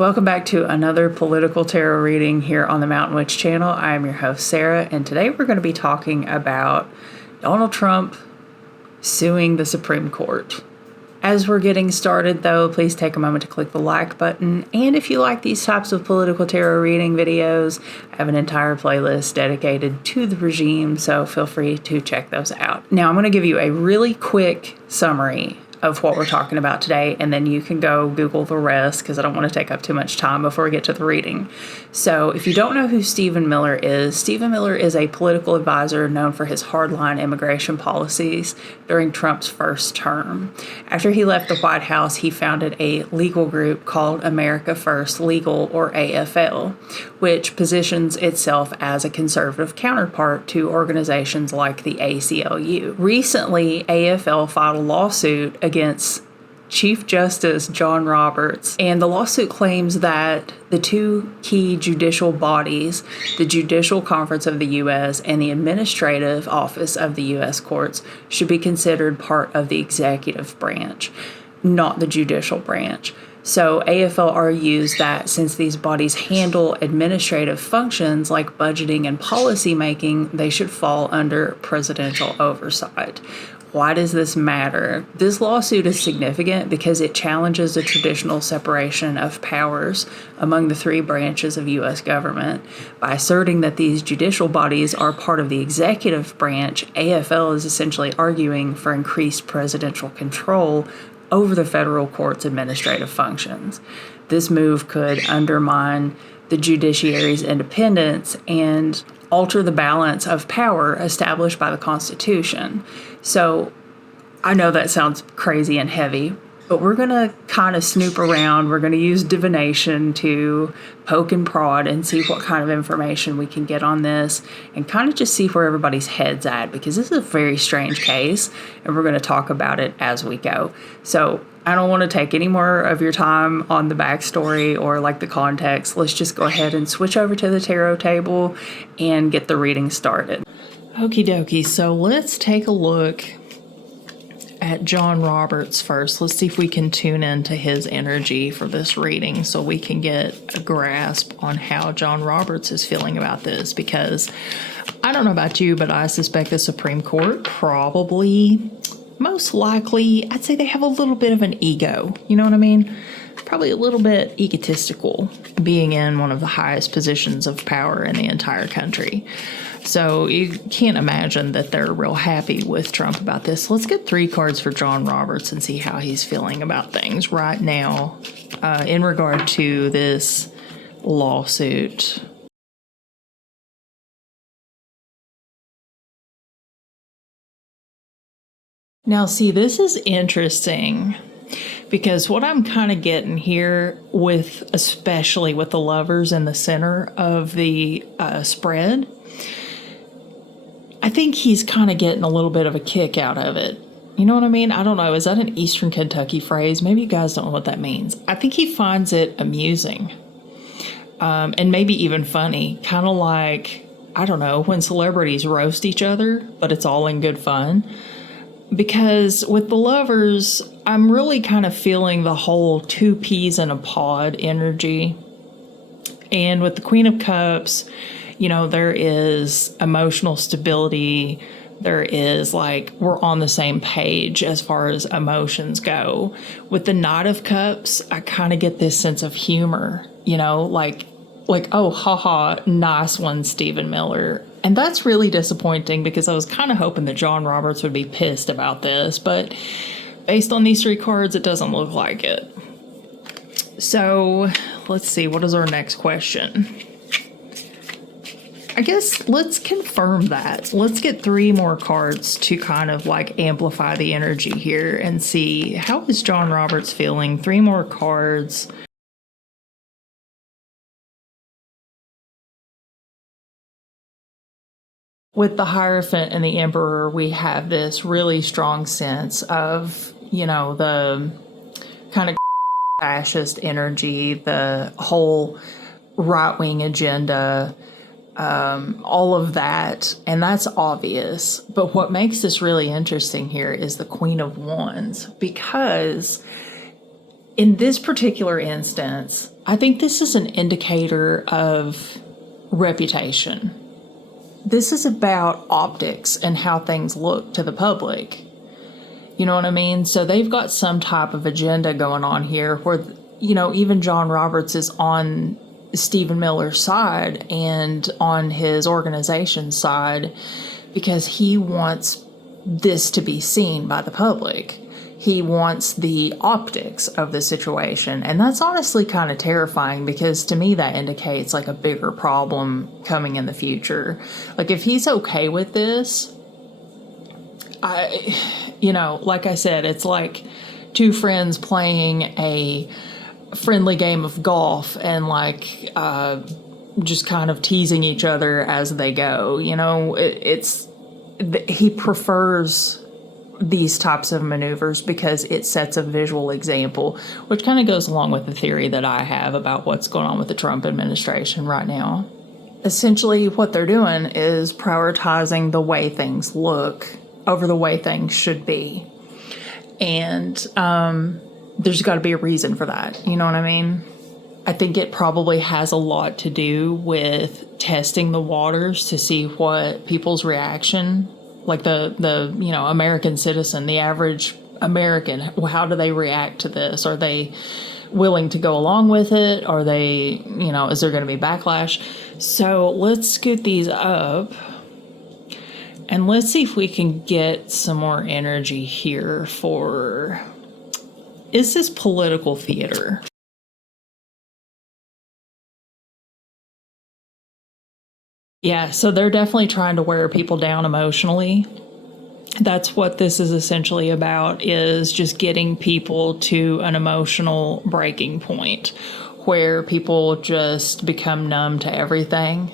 Welcome back to another political tarot reading here on the Mountain Witch channel. I am your host, Sarah, and today we're going to be talking about Donald Trump suing the Supreme Court. As we're getting started, though, please take a moment to click the like button. And if you like these types of political tarot reading videos, I have an entire playlist dedicated to the regime, so feel free to check those out. Now, I'm going to give you a really quick summary of what we're talking about today, and then you can go Google the rest because I don't want to take up too much time before we get to the reading. So if you don't know who Stephen Miller is a political advisor known for his hardline immigration policies during Trump's first term. After he left the White House, he founded a legal group called America First Legal, or AFL, which positions itself as a conservative counterpart to organizations like the ACLU. Recently, AFL filed a lawsuit against Chief Justice John Roberts, and the lawsuit claims that the two key judicial bodies, the Judicial Conference of the U.S. and the Administrative Office of the U.S. Courts, should be considered part of the executive branch, not the judicial branch. So AFL argues that since these bodies handle administrative functions like budgeting and policy making, they should fall under presidential oversight. Why does this matter? This lawsuit is significant because it challenges the traditional separation of powers among the three branches of U.S. government. By asserting that these judicial bodies are part of the executive branch, AFL is essentially arguing for increased presidential control over the federal court's administrative functions. This move could undermine the judiciary's independence and alter the balance of power established by the Constitution. So I know that sounds crazy and heavy, but we're going to kind of snoop around. We're going to use divination to poke and prod and see what kind of information we can get on this and kind of just see where everybody's head's at, because this is a very strange case and we're going to talk about it as we go. So I don't want to take any more of your time on the backstory or like the context. Let's just go ahead and switch over to the tarot table and get the reading started. Okie dokie, so let's take a look at John Roberts first. Let's see if we can tune into his energy for this reading so we can get a grasp on how John Roberts is feeling about this, because I don't know about you, but I suspect the Supreme Court probably, most likely, I'd say they have a little bit of an ego. You know what I mean? Probably a little bit egotistical, being in one of the highest positions of power in the entire country. So you can't imagine that they're real happy with Trump about this. Let's get 3 cards for John Roberts and see how he's feeling about things right now in regard to this lawsuit. Now, see, this is interesting because what I'm kind of getting here with, especially with the Lovers in the center of the spread, I think he's kind of getting a little bit of a kick out of it. You know what I mean? I don't know. Is that an Eastern Kentucky phrase? Maybe you guys don't know what that means. I think he finds it amusing and maybe even funny. Kind of like, I don't know, when celebrities roast each other, but it's all in good fun. Because with the Lovers, I'm really kind of feeling the whole 2 peas in a pod energy. And with the Queen of Cups, you know, there is emotional stability. There is like, we're on the same page as far as emotions go. With the Knight of Cups, I kind of get this sense of humor, you know, like, oh, haha, nice one, Stephen Miller. And that's really disappointing because I was kind of hoping that John Roberts would be pissed about this, but based on these 3 cards, it doesn't look like it. So let's see, what is our next question? I guess let's confirm that. Let's get 3 more cards to kind of like amplify the energy here and see, how is John Roberts feeling? 3 more cards. With the Hierophant and the Emperor, we have this really strong sense of, you know, the kind of fascist energy, the whole right-wing agenda, all of that, and that's obvious. But what makes this really interesting here is the Queen of Wands, because in this particular instance, I think this is an indicator of reputation. This is about optics and how things look to the public. You know what I mean? So they've got some type of agenda going on here where, even John Roberts is on Stephen Miller's side and on his organization's side because he wants this to be seen by the public. He wants the optics of the situation. And that's honestly kind of terrifying because to me that indicates like a bigger problem coming in the future. Like if he's okay with this, like I said, it's like two friends playing a friendly game of golf and just kind of teasing each other as they go. He prefers these types of maneuvers because it sets a visual example, which kind of goes along with the theory that I have about what's going on with the Trump administration right now. Essentially, what they're doing is prioritizing the way things look over the way things should be. And there's got to be a reason for that. You know what I mean? I think it probably has a lot to do with testing the waters to see what people's reaction, like the American citizen, the average American, how do they react to this? Are they willing to go along with it? Are they, is there going to be backlash? So let's scoot these up and let's see if we can get some more energy here for, is this political theater? Yeah, so they're definitely trying to wear people down emotionally. That's what this is essentially about, is just getting people to an emotional breaking point where people just become numb to everything.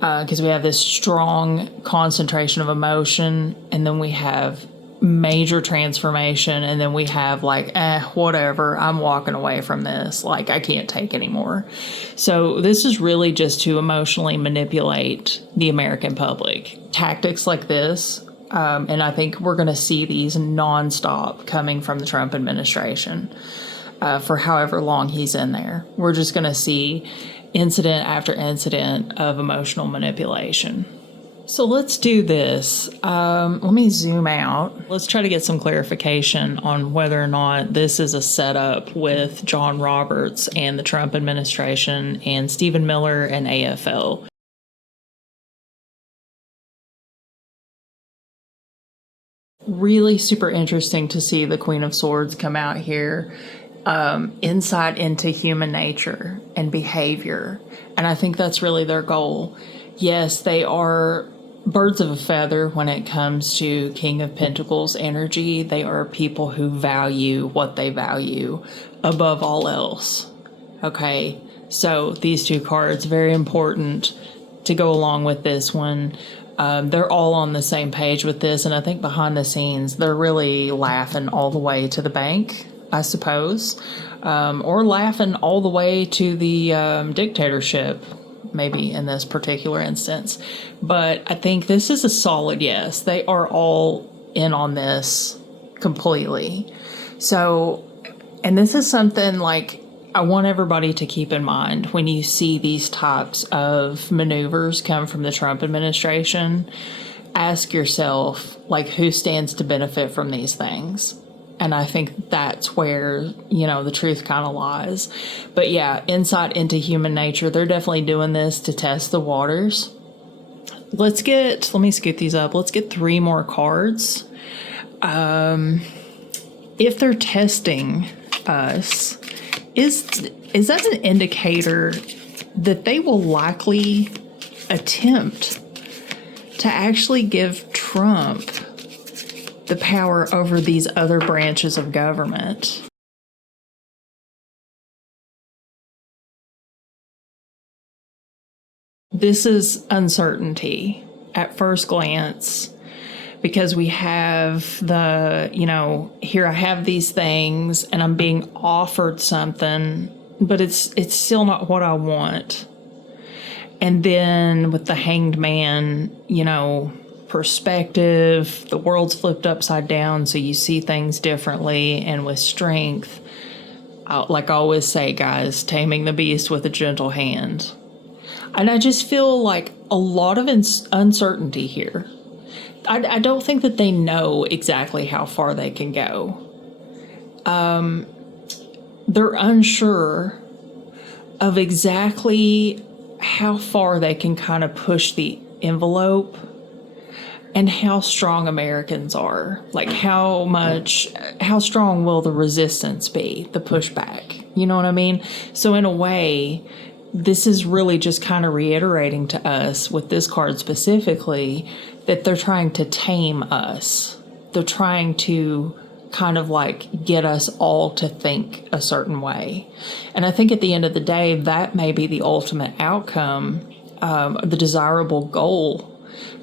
Because we have this strong concentration of emotion, and then we have major transformation, and then we have whatever, I'm walking away from this, I can't take anymore. So this is really just to emotionally manipulate the American public. Tactics like this, and I think we're going to see these nonstop coming from the Trump administration for however long he's in there. We're just going to see incident after incident of emotional manipulation. So let's do this. Let me zoom out. Let's try to get some clarification on whether or not this is a setup with John Roberts and the Trump administration and Stephen Miller and AFL. Really super interesting to see the Queen of Swords come out here. Insight into human nature and behavior. And I think that's really their goal. Yes, they are birds of a feather when it comes to King of Pentacles energy. They are people who value what they value above all else. Okay, so these two cards, very important to go along with this one. They're all on the same page with this, and I think behind the scenes, they're really laughing all the way to the bank, I suppose, or laughing all the way to the dictatorship, maybe in this particular instance. But I think this is a solid yes. They are all in on this completely. So, and this is something I want everybody to keep in mind when you see these types of maneuvers come from the Trump administration. Ask yourself, who stands to benefit from these things? And I think that's where, the truth kind of lies. But yeah, insight into human nature. They're definitely doing this to test the waters. Let me scoot these up. Let's get 3 more cards. If they're testing us, is that an indicator that they will likely attempt to actually give Trump the power over these other branches of government? This is uncertainty at first glance, because we have here I have these things and I'm being offered something, but it's still not what I want. And then with the Hanged Man, perspective, the world's flipped upside down, so you see things differently. And with strength, like I always say, guys, taming the beast with a gentle hand. And I just feel like a lot of uncertainty here. I don't think that they know exactly how far they can go. They're unsure of exactly how far they can kind of push the envelope and how strong Americans are. Like how strong will the resistance be, the pushback? You know what I mean? So in a way, this is really just kind of reiterating to us with this card specifically that they're trying to tame us. They're trying to kind of like get us all to think a certain way. And I think at the end of the day, that may be the ultimate outcome, the desirable goal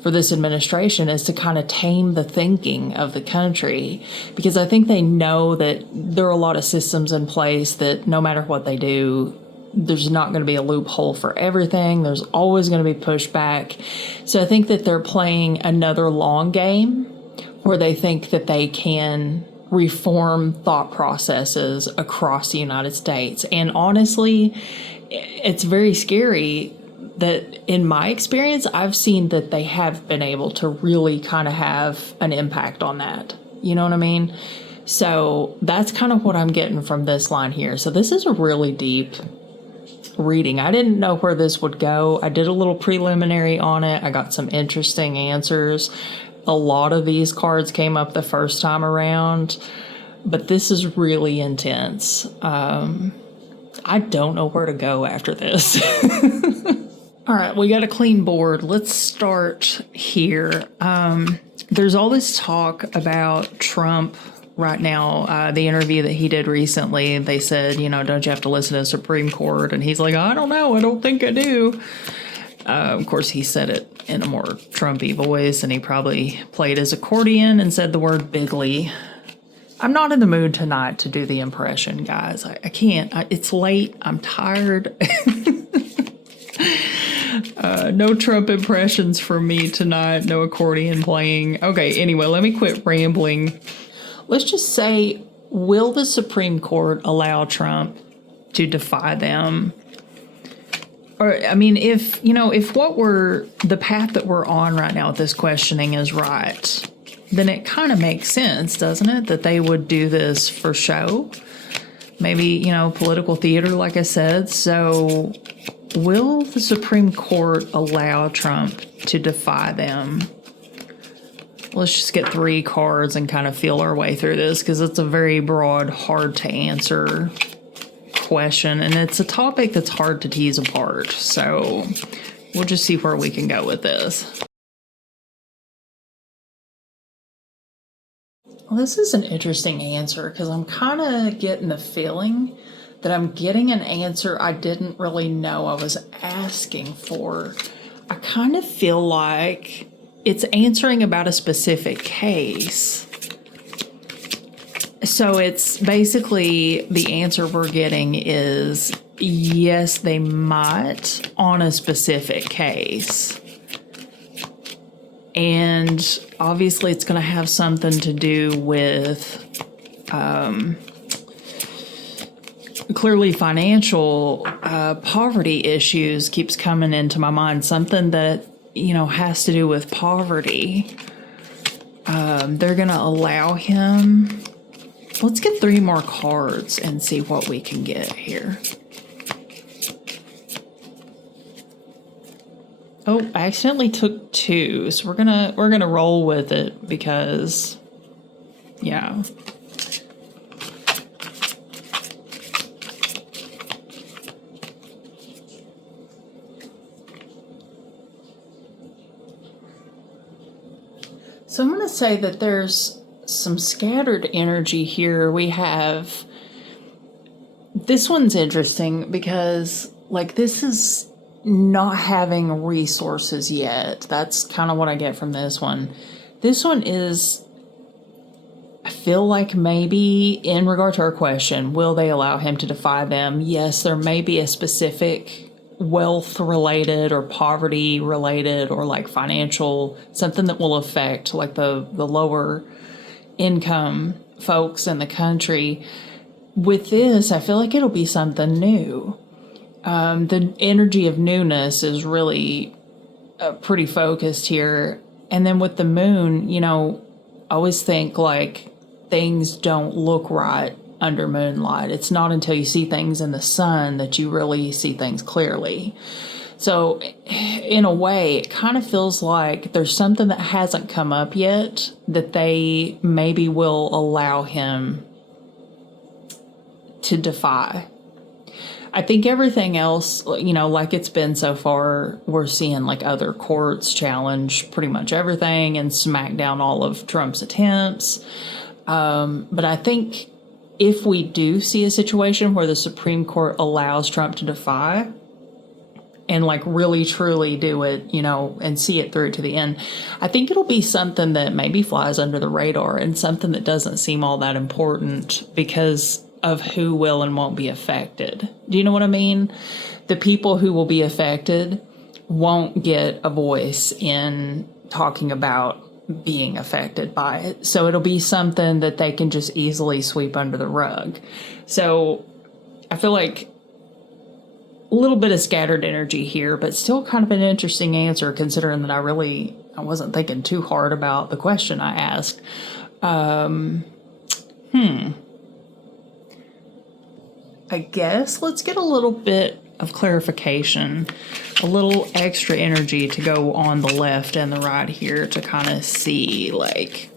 for this administration is to kind of tame the thinking of the country, because I think they know that there are a lot of systems in place that no matter what they do, there's not going to be a loophole for everything. There's always going to be pushback. So I think that they're playing another long game where they think that they can reform thought processes across the United States. And honestly, it's very scary that in my experience, I've seen that they have been able to really kind of have an impact on that. You know what I mean? So that's kind of what I'm getting from this line here. So this is a really deep reading. I didn't know where this would go. I did a little preliminary on it. I got some interesting answers. A lot of these cards came up the first time around, but this is really intense. I don't know where to go after this. All right, we got a clean board. Let's start here. There's all this talk about Trump right now. The interview that he did recently, they said, don't you have to listen to the Supreme Court? And he's like, I don't know. I don't think I do. Of course, he said it in a more Trumpy voice, and he probably played his accordion and said the word bigly. I'm not in the mood tonight to do the impression, guys. I can't. It's late. I'm tired. No Trump impressions for me tonight. No accordion playing. Okay, anyway, let me quit rambling. Let's just say, will the Supreme Court allow Trump to defy them? Or, I mean, if what we're, the path that we're on right now with this questioning is right, then it kind of makes sense, doesn't it, that they would do this for show? Maybe, political theater, like I said. So will the Supreme Court allow Trump to defy them? Let's just get 3 cards and kind of feel our way through this, because it's a very broad, hard to answer question, and it's a topic that's hard to tease apart. So we'll just see where we can go with this. Well, this is an interesting answer because I'm kind of getting the feeling that I'm getting an answer I didn't really know I was asking for. I kind of feel like it's answering about a specific case. So it's basically the answer we're getting is yes, they might on a specific case. And obviously it's going to have something to do with clearly financial poverty issues keeps coming into my mind. Something that, has to do with poverty. They're going to allow him. Let's get 3 more cards and see what we can get here. Oh, I accidentally took 2, so we're gonna roll with it because, yeah. So I'm gonna say that there's some scattered energy here. We have, this one's interesting because this is not having resources yet. That's kind of what I get from this one. This one is, I feel like maybe in regard to our question, will they allow him to defy them? Yes, there may be a specific wealth related or poverty related or financial, something that will affect the lower income folks in the country. with this, I feel like it'll be something new. The energy of newness is really pretty focused here. And then with the moon, I always think like things don't look right under moonlight. It's not until you see things in the sun that you really see things clearly. So in a way, it kind of feels like there's something that hasn't come up yet that they maybe will allow him to defy. I think everything else, like it's been so far, we're seeing like other courts challenge pretty much everything and smack down all of Trump's attempts. But I think if we do see a situation where the Supreme Court allows Trump to defy and like really truly do it, and see it through to the end, I think it'll be something that maybe flies under the radar and something that doesn't seem all that important because of who will and won't be affected. Do you know what I mean? The people who will be affected won't get a voice in talking about being affected by it. So it'll be something that they can just easily sweep under the rug. So I feel like a little bit of scattered energy here, but still kind of an interesting answer considering that I wasn't thinking too hard about the question I asked. I guess let's get a little bit of clarification, a little extra energy to go on the left and the right here to kind of see like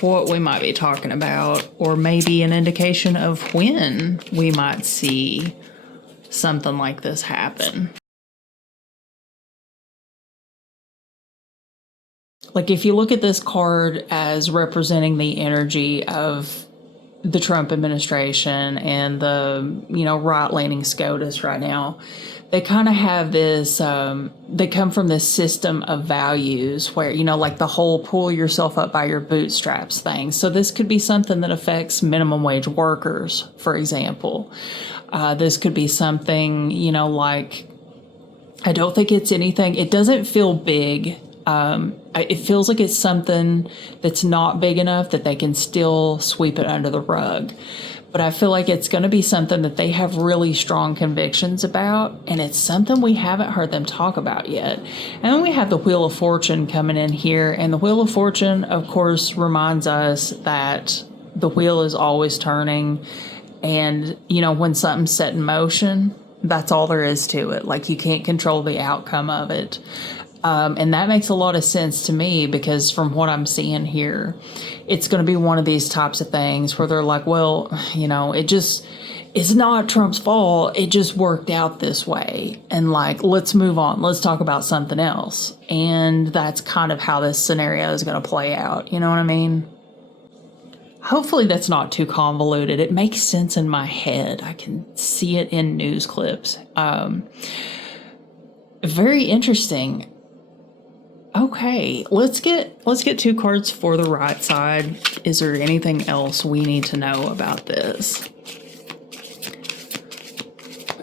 what we might be talking about, or maybe an indication of when we might see something like this happen. Like if you look at this card as representing the energy of the Trump administration and the, right-leaning SCOTUS right now, they kind of have this, they come from this system of values where, like the whole pull yourself up by your bootstraps thing. So this could be something that affects minimum wage workers, for example. This could be something, like, I don't think it's anything, it doesn't feel big. It feels like it's something that's not big enough that they can still sweep it under the rug. But I feel like it's going to be something that they have really strong convictions about, and it's something we haven't heard them talk about yet. And then we have the Wheel of Fortune coming in here, and the Wheel of Fortune, of course, reminds us that the wheel is always turning, and, when something's set in motion, that's all there is to it. Like, you can't control the outcome of it. And that makes a lot of sense to me because from what I'm seeing here, it's going to be one of these types of things where they're like, well, it's not Trump's fault. It just worked out this way. And like, let's move on. Let's talk about something else. And that's kind of how this scenario is going to play out. You know what I mean? Hopefully that's not too convoluted. It makes sense in my head. I can see it in news clips. Very interesting. Okay, let's get 2 cards for the right side. Is there anything else we need to know about this?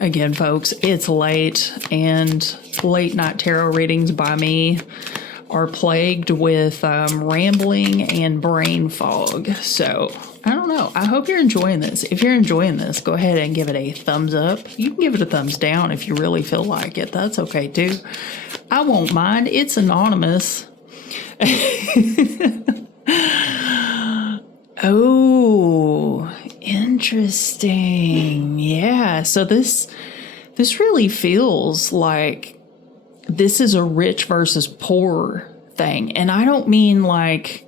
Again, folks, it's late, and late night tarot readings by me are plagued with rambling and brain fog. So, I don't know. I hope you're enjoying this. If you're enjoying this, go ahead and give it a thumbs up. You can give it a thumbs down if you really feel like it. That's okay, too. I won't mind. It's anonymous. Oh, interesting. Yeah, so this really feels like this is a rich versus poor thing. And I don't mean like,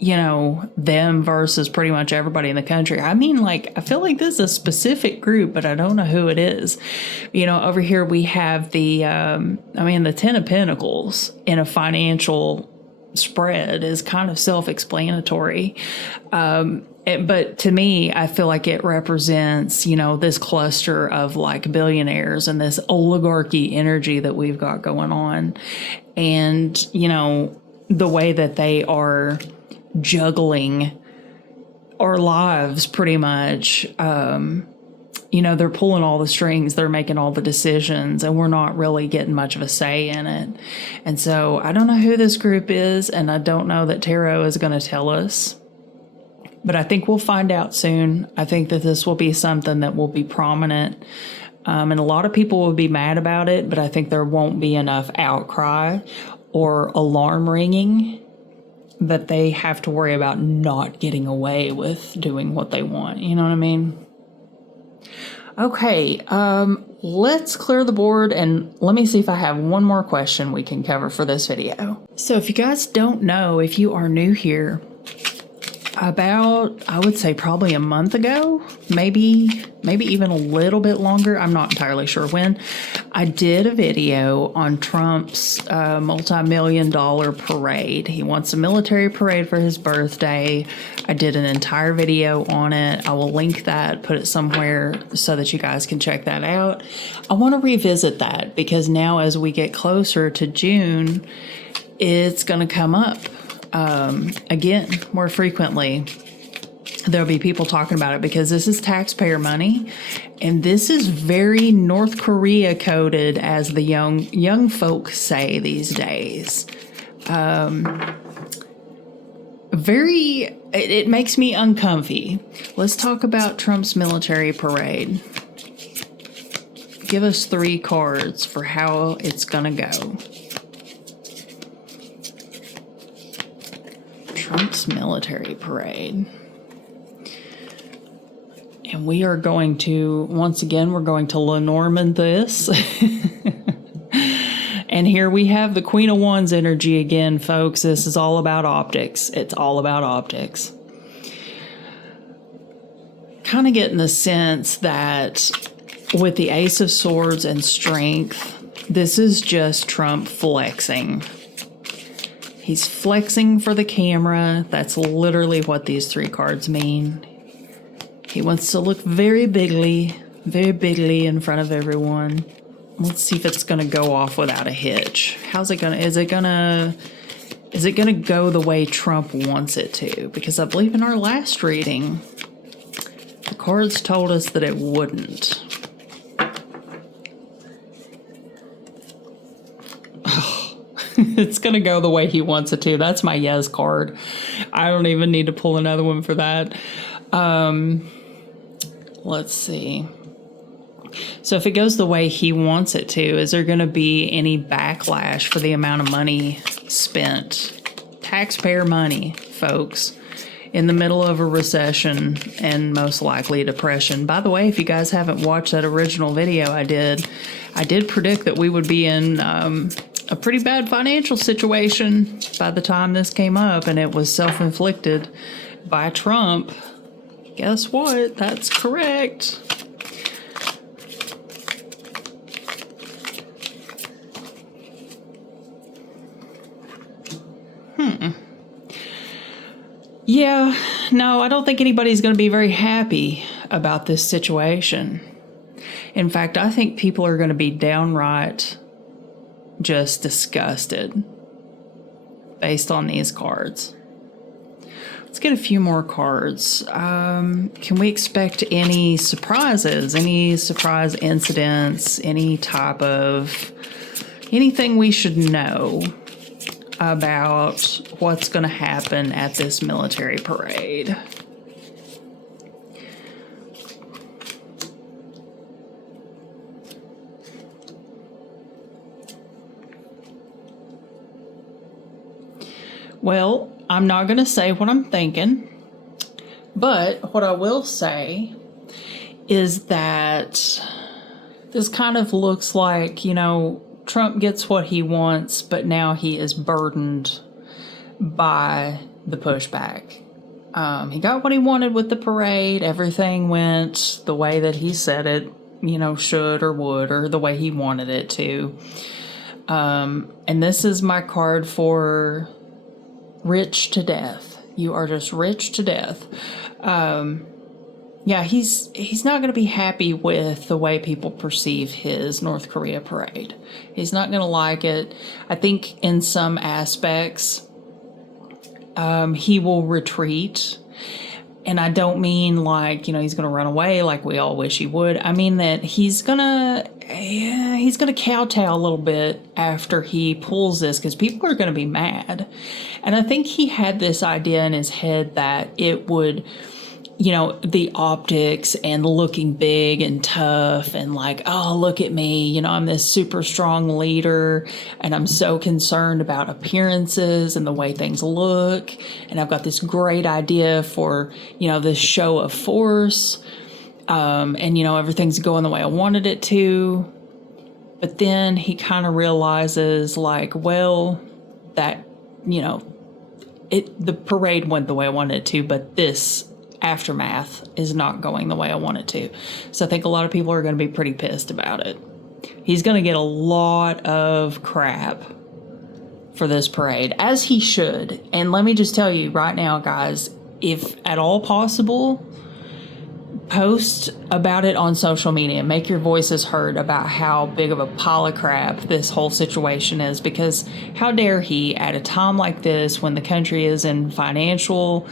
them versus pretty much everybody in the country. I mean, like, I feel like this is a specific group, but I don't know who it is. Over here we have the 10 of Pentacles in a financial spread is kind of self-explanatory. But to me, I feel like it represents, this cluster of like billionaires and this oligarchy energy that we've got going on. And, the way that they are juggling our lives pretty much. They're pulling all the strings, they're making all the decisions, and we're not really getting much of a say in it. And so I don't know who this group is, and I don't know that tarot is going to tell us. But I think we'll find out soon. I think that this will be something that will be prominent. And a lot of people will be mad about it, but I think there won't be enough outcry or alarm ringing that they have to worry about not getting away with doing what they want. You know what I mean? Okay, let's clear the board and let me see if I have one more question we can cover for this video. So if you guys don't know, if you are new here, about, I would say probably a month ago, maybe even a little bit longer, I'm not entirely sure when, I did a video on Trump's multi-million-dollar parade. He wants a military parade for his birthday. I did an entire video on it. I will link that, put it somewhere so that you guys can check that out. I want to revisit that because now as we get closer to June, it's going to come up again more frequently. There'll be people talking about it because this is taxpayer money, and this is very North Korea coded, as the young folk say these days. It makes me uncomfy. Let's talk about Trump's military parade. Give us 3 cards for how it's gonna go. Trump's military parade. And we are going to, once again, we're going to Lenormand this. And here we have the Queen of Wands energy again, folks. This is all about optics. It's all about optics. Kind of getting the sense that with the Ace of Swords and Strength, this is just Trump flexing. He's flexing for the camera. That's literally what these 3 cards mean. He wants to look very bigly in front of everyone. Let's see if it's going to go off without a hitch. How's it going to, is it going to go the way Trump wants it to? Because I believe in our last reading, the cards told us that it wouldn't. It's going to go the way he wants it to. That's my yes card. I don't even need to pull another one for that. Let's see. So if it goes the way he wants it to, is there going to be any backlash for the amount of money spent? Taxpayer money, folks, in the middle of a recession and most likely a depression. By the way, if you guys haven't watched that original video I did predict that we would be in a pretty bad financial situation by the time this came up, and it was self-inflicted by Trump. Guess what? That's correct. Yeah, no, I don't think anybody's going to be very happy about this situation. In fact, I think people are going to be downright just disgusted based on these cards. Let's get a few more cards. Can we expect any surprises, any surprise incidents, any type of anything we should know about what's going to happen at this military parade? Well, I'm not going to say what I'm thinking, but what I will say is that this kind of looks like, you know, Trump gets what he wants, but now he is burdened by the pushback. He got what he wanted with the parade. Everything went the way that he said it, you know, should or would, or the way he wanted it to. And this is my card for rich to death. You are just rich to death. Yeah, he's not going to be happy with the way people perceive his North Korea parade. He's not going to like it. I think in some aspects, he will retreat. And I don't mean like, he's going to run away like we all wish he would. I mean that he's going to kowtow a little bit after he pulls this, because people are going to be mad. And I think he had this idea in his head that it would, the optics and looking big and tough and like, oh, look at me, I'm this super strong leader and I'm so concerned about appearances and the way things look. And I've got this great idea for, this show of force. And, everything's going the way I wanted it to. But then he kind of realizes like, well, that, the parade went the way I wanted it to, but this aftermath is not going the way I want it to. So I think a lot of people are going to be pretty pissed about it. He's going to get a lot of crap for this parade, as he should. And let me just tell you right now, guys, if at all possible, post about it on social media. Make your voices heard about how big of a pile of crap this whole situation is, because how dare he, at a time like this when the country is in financial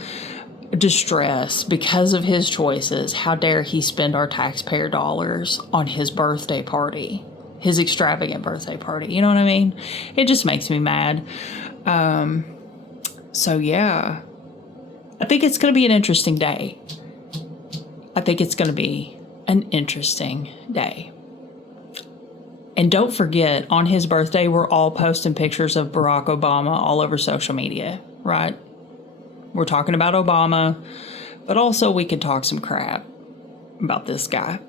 distress because of his choices, how dare he spend our taxpayer dollars on his birthday party, his extravagant birthday party? You know what I mean? It just makes me mad. So yeah, I think it's going to be an interesting day. I think it's going to be an interesting day. And don't forget, on his birthday, we're all posting pictures of Barack Obama all over social media, right? We're talking about Obama, but also we could talk some crap about this guy.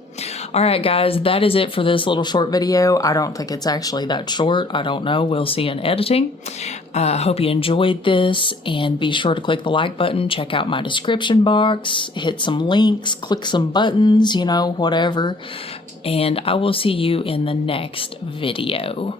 All right, guys, that is it for this little short video. I don't think it's actually that short. I don't know. We'll see in editing. Hope you enjoyed this, and be sure to click the like button. Check out my description box. Hit some links. Click some buttons, whatever. And I will see you in the next video.